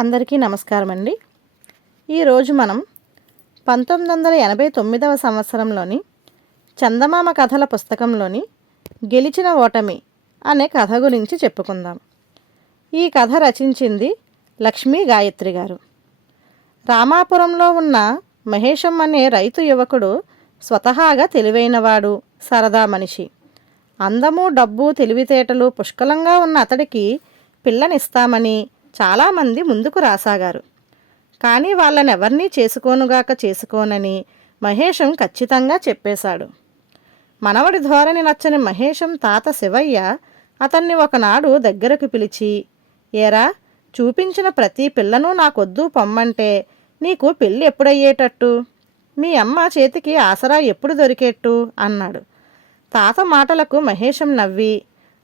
అందరికీ నమస్కారం అండి. ఈరోజు మనం 1989వ సంవత్సరంలోని చందమామ కథల పుస్తకంలోని గెలిచిన ఓటమి అనే కథ గురించి చెప్పుకుందాం. ఈ కథ రచించింది లక్ష్మీ గాయత్రి గారు. రామాపురంలో ఉన్న మహేశం అనే రైతు యువకుడు స్వతహాగా తెలివైనవాడు, సరదా మనిషి. అందము, డబ్బు, తెలివితేటలు పుష్కలంగా ఉన్న అతడికి పిల్లనిస్తామని చాలామంది ముందుకు రాసాగారు. కానీ వాళ్ళనెవర్నీ చేసుకోనని మహేశం ఖచ్చితంగా చెప్పేశాడు. మనవడి ధోరణి నచ్చని మహేశం తాత శివయ్య అతన్ని ఒకనాడు దగ్గరకు పిలిచి, ఏరా, చూపించిన ప్రతి పిల్లను నాకొద్దు పొమ్మంటే నీకు పెళ్ళి ఎప్పుడయ్యేటట్టు, మీ అమ్మ చేతికి ఆసరా ఎప్పుడు దొరికేట్టు అన్నాడు. తాత మాటలకు మహేశం నవ్వి,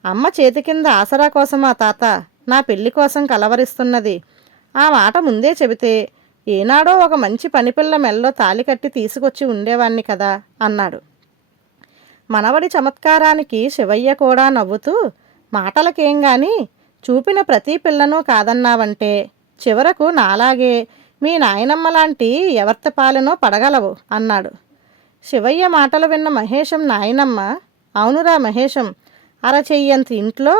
అమ్మ చేతి కింద ఆసరా కోసమా తాత నా పెళ్లి కోసం కలవరిస్తున్నది? ఆ మాట ముందే చెబితే ఏనాడో ఒక మంచి పనిపిల్ల మెల్లో తాలి కట్టి తీసుకొచ్చి ఉండేవాణ్ణి కదా అన్నాడు. మనవడి చమత్కారానికి శివయ్య కూడా నవ్వుతూ, మాటలకేం గాని చూపిన ప్రతి పిల్లను కాదన్నావంటే చివరకు నాలాగే మీ నాయనమ్మ లాంటి ఎవరి పాలనో పడగలవు అన్నాడు. శివయ్య మాటలు విన్న మహేశం నాయనమ్మ, అవునురా మహేశం, అరచెయ్యంత ఇంట్లో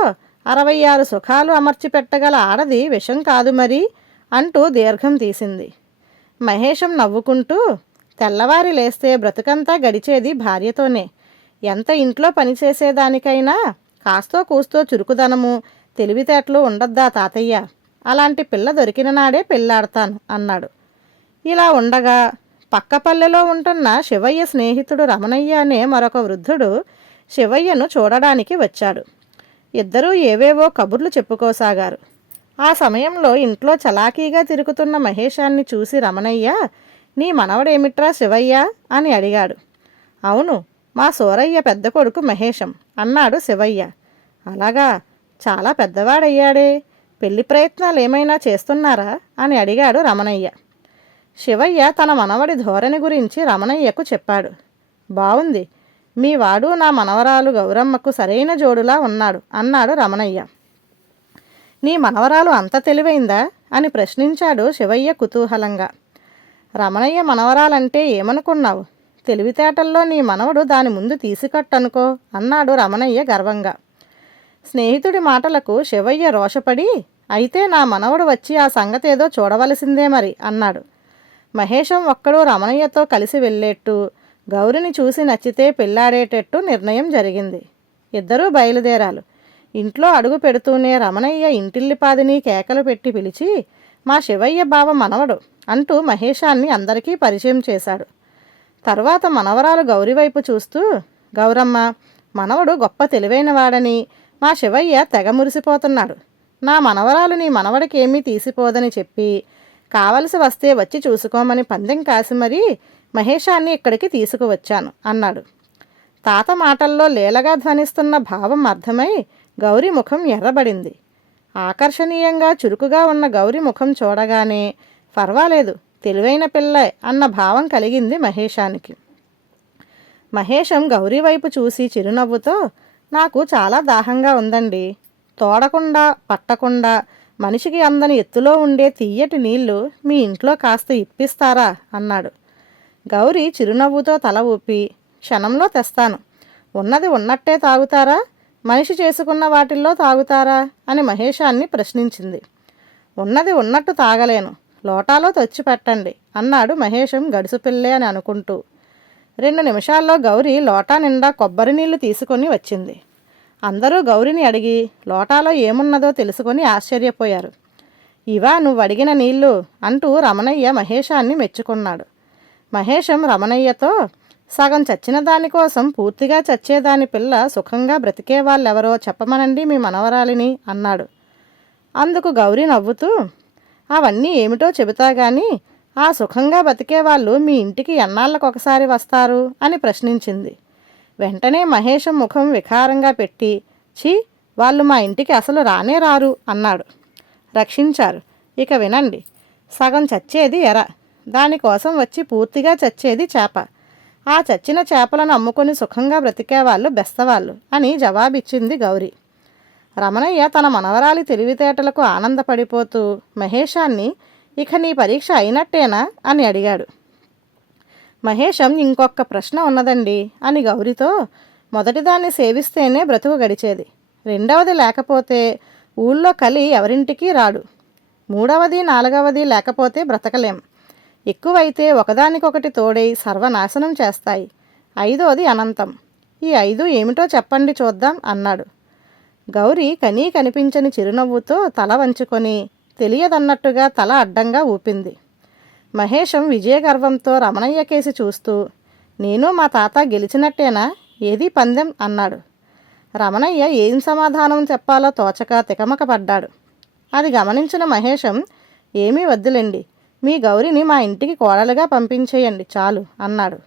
66 సుఖాలు అమర్చిపెట్టగల ఆడది విషం కాదు మరి అంటూ దీర్ఘం తీసింది. మహేశం నవ్వుకుంటూ, తెల్లవారి లేస్తే బ్రతుకంతా గడిచేది భార్యతోనే. ఎంత ఇంట్లో పనిచేసేదానికైనా కాస్తో కూస్తో చురుకుదనము, తెలివితేటలు ఉండద్దా తాతయ్య? అలాంటి పిల్ల దొరికిన నాడే పెళ్ళాడతాను అన్నాడు. ఇలా ఉండగా పక్కపల్లెలో ఉంటున్న శివయ్య స్నేహితుడు రమణయ్య అనే మరొక వృద్ధుడు శివయ్యను చూడడానికి వచ్చాడు. ఇద్దరూ ఏవేవో కబుర్లు చెప్పుకోసాగారు. ఆ సమయంలో ఇంట్లో చలాకీగా తిరుగుతున్న మహేశాన్ని చూసి రమణయ్య, నీ మనవడేమిట్రా శివయ్య అని అడిగాడు. అవును, మా సూరయ్య పెద్ద కొడుకు మహేశం అన్నాడు శివయ్య. అలాగా, చాలా పెద్దవాడయ్యాడే, పెళ్లి ప్రయత్నాలు ఏమైనా చేస్తున్నారా అని అడిగాడు రమణయ్య. శివయ్య తన మనవడి ధోరణి గురించి రమణయ్యకు చెప్పాడు. బావుంది, మీ వాడు నా మనవరాలు గౌరమ్మకు సరైన జోడులా ఉన్నాడు అన్నాడు రమణయ్య. నీ మనవరాలు అంత తెలివైందా అని ప్రశ్నించాడు శివయ్య కుతూహలంగా. రమణయ్య మనవరాలంటే ఏమనుకున్నావు? తెలివితేటల్లో నీ మనవడు దాని ముందు తీసికట్టనుకో అన్నాడు రమణయ్య గర్వంగా. స్నేహితుడి మాటలకు శివయ్య రోషపడి, అయితే నా మనవడు వచ్చి ఆ సంగతేదో చూడవలసిందే మరి అన్నాడు. మహేశం ఒక్కడు రమణయ్యతో కలిసి వెళ్ళేట్టు, గౌరిని చూసి నచ్చితే పెళ్ళాడేటట్టు నిర్ణయం జరిగింది. ఇద్దరూ బయలుదేరాలు. ఇంట్లో అడుగు పెడుతూనే రమణయ్య ఇంటిల్లిపాదిని కేకలు పెట్టి పిలిచి, మా శివయ్య బావ మనవడు అంటూ మహేశాన్ని అందరికీ పరిచయం చేశాడు. తరువాత మనవరాలు గౌరి వైపు చూస్తూ, గౌరమ్మ, మనవడు గొప్ప తెలివైనవాడని మా శివయ్య తెగ మురిసిపోతున్నాడు. నా మనవరాలు నీ మనవడికి ఏమీ తీసిపోదని చెప్పి కావలసి వస్తే వచ్చి చూసుకోమని పందెం కాసి మరీ మహేశాన్ని ఇక్కడికి తీసుకువచ్చాను అన్నాడు. తాత మాటల్లో లీలగా ధ్వనిస్తున్న భావం అర్థమై గౌరి ముఖం ఎర్రబడింది. ఆకర్షణీయంగా చురుకుగా ఉన్న గౌరి ముఖం చూడగానే పర్వాలేదు, తెలివైన పిల్ల అన్న భావం కలిగింది మహేశానికి. మహేశం గౌరీ వైపు చూసి చిరునవ్వుతో, నాకు చాలా దాహంగా ఉందండి, తోడకుండా పట్టకుండా మనిషికి అందని ఎత్తులో ఉండే తీయటి నీళ్లు మీ ఇంట్లో కాస్త ఇప్పిస్తారా అన్నాడు. గౌరీ చిరునవ్వుతో తల ఊపి, క్షణంలో తెస్తాను, ఉన్నది ఉన్నట్టే తాగుతారా, మనిషి చేసుకున్న వాటిల్లో తాగుతారా అని మహేశాన్ని ప్రశ్నించింది. ఉన్నది ఉన్నట్టు తాగలేను, లోటాలో తెచ్చి పెట్టండి అన్నాడు మహేశం గడుసుపిల్లే అని అనుకుంటూ. 2 నిమిషాల్లో గౌరీ లోటా నిండా కొబ్బరి నీళ్లు తీసుకొని వచ్చింది. అందరూ గౌరిని అడిగి లోటాలో ఏమున్నదో తెలుసుకొని ఆశ్చర్యపోయారు. ఇవా నువ్వు అడిగిన నీళ్లు అంటూ రమణయ్య మహేశాన్ని మెచ్చుకున్నాడు. మహేశం రమణయ్యతో, సగం చచ్చిన దానికోసం పూర్తిగా చచ్చేదాని పిల్ల సుఖంగా బ్రతికే వాళ్ళెవరో చెప్పమనండి మీ మనవరాలిని అన్నాడు. అందుకు గౌరీ నవ్వుతూ, అవన్నీ ఏమిటో చెబుతా గాని ఆ సుఖంగా బతికేవాళ్ళు మీ ఇంటికి ఎన్నాళ్ళకొకసారి వస్తారు అని ప్రశ్నించింది. వెంటనే మహేశం ముఖం వికారంగా పెట్టి, ఛీ, వాళ్ళు మా ఇంటికి అసలు రానే రారు అన్నాడు. రక్షించారు. ఇక వినండి, సగం చచ్చేది ఎర, దానికోసం వచ్చి పూర్తిగా చచ్చేది చేప. ఆ చచ్చిన చేపలను అమ్ముకొని సుఖంగా బ్రతికేవాళ్ళు బెస్తవాళ్ళు అని జవాబిచ్చింది గౌరీ. రమణయ్య తన మనవరాలి తెలివితేటలకు ఆనందపడిపోతూ మహేశాన్ని, ఇక నీ పరీక్ష అయినట్టేనా అని అడిగాడు. మహేశం, ఇంకొక ప్రశ్న ఉన్నదండి అని గౌరితో, మొదటిదాన్ని సేవిస్తేనే బ్రతుకు గడిచేది, రెండవది లేకపోతే ఊళ్ళో కలి ఎవరింటికి రాడు, మూడవది నాలుగవది లేకపోతే బ్రతకలేం, ఎక్కువైతే ఒకదానికొకటి తోడై సర్వనాశనం చేస్తాయి, ఐదోది అనంతం, ఈ ఐదు ఏమిటో చెప్పండి చూద్దాం అన్నాడు. గౌరి కనీ కనిపించని చిరునవ్వుతో తల వంచుకొని తెలియదన్నట్టుగా తల అడ్డంగా ఊపింది. మహేశం విజయగర్వంతో రమణయ్య కేసి చూస్తూ, నేను మా తాత గెలిచినట్టేనా, ఏది పందెం అన్నాడు. రమణయ్య ఏం సమాధానం చెప్పాలో తోచక తికమక పడ్డాడు. అది గమనించిన మహేశం, ఏమీ వద్దులేండి, మీ గౌరిని మా ఇంటికి కోడలుగా పంపించేయండి చాలు అన్నాడు.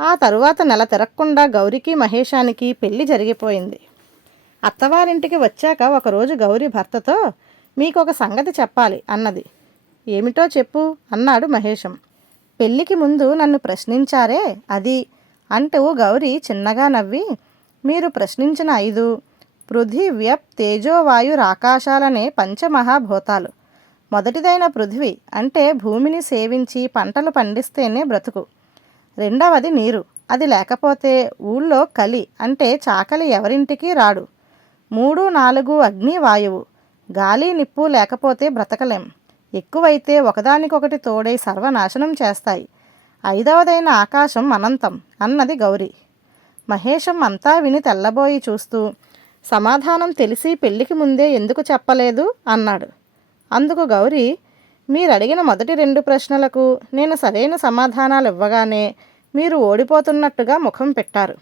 ఆ తరువాత నెల తిరగకుండా గౌరికి మహేశానికి పెళ్లి జరిగిపోయింది. అత్తవారింటికి వచ్చాక ఒకరోజు గౌరి భర్తతో, మీకొక సంగతి చెప్పాలి అన్నది. ఏమిటో చెప్పు అన్నాడు మహేశం. పెళ్లికి ముందు నన్ను ప్రశ్నించారే అది అంటూ గౌరి చిన్నగా నవ్వి, మీరు ప్రశ్నించిన 5 పృథివ్యప్ తేజోవాయురాకాశాలనే పంచమహాభూతాలు. మొదటిదైన పృథివీ అంటే భూమిని సేవించి పంటలు పండిస్తేనే బ్రతుకు, రెండవది నీరు, అది లేకపోతే ఊళ్ళో కలి అంటే చాకలి ఎవరింటికి రాడు, 3, 4 అగ్ని వాయువు, గాలి నిప్పు లేకపోతే బ్రతకలేం, ఎక్కువైతే ఒకదానికొకటి తోడై సర్వనాశనం చేస్తాయి, ఐదవదైన ఆకాశం అనంతం అన్నది గౌరి. మహేశం అంతా విని తెల్లబోయి చూస్తూ, సమాధానం తెలిసి పెళ్లికి ముందే ఎందుకు చెప్పలేదు అన్నాడు. అందుకు గౌరి, మీరడిగిన మొదటి 2 ప్రశ్నలకు నేను సరైన సమాధానాలు ఇవ్వగానే మీరు ఓడిపోతున్నట్టుగా ముఖం పెట్టారు.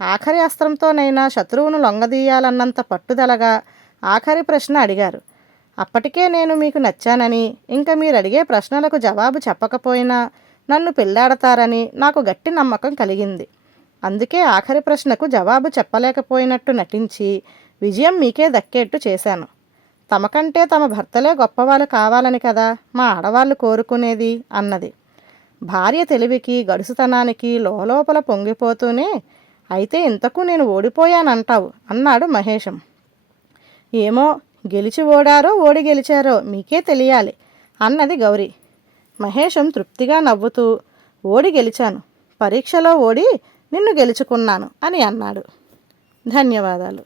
ఆఖరి అస్త్రంతోనైనా శత్రువును లొంగదీయాలన్నంత పట్టుదలగా ఆఖరి ప్రశ్న అడిగారు. అప్పటికే నేను మీకు నచ్చానని, ఇంకా మీరు అడిగే ప్రశ్నలకు జవాబు చెప్పకపోయినా నన్ను పెళ్ళాడతారని నాకు గట్టి నమ్మకం కలిగింది. అందుకే ఆఖరి ప్రశ్నకు జవాబు చెప్పలేకపోయినట్టు నటించి విజయం మీకే దక్కేట్టు చేశాను. తమకంటే తమ భర్తలే గొప్పవాళ్ళు కావాలని కదా మా ఆడవాళ్ళు కోరుకునేది అన్నది. భార్య తెలివికి గడుసుతనానికి లోపల పొంగిపోతూనే, అయితే ఇంతకు నేను ఓడిపోయానంటావు అన్నాడు మహేశం. ఏమో, గెలిచి ఓడారో ఓడి గెలిచారో మీకే తెలియాలి అన్నది గౌరి. మహేశం తృప్తిగా నవ్వుతూ, ఓడి గెలిచాను, పరీక్షలో ఓడి నిన్ను గెలుచుకున్నాను అని అన్నాడు. ధన్యవాదాలు.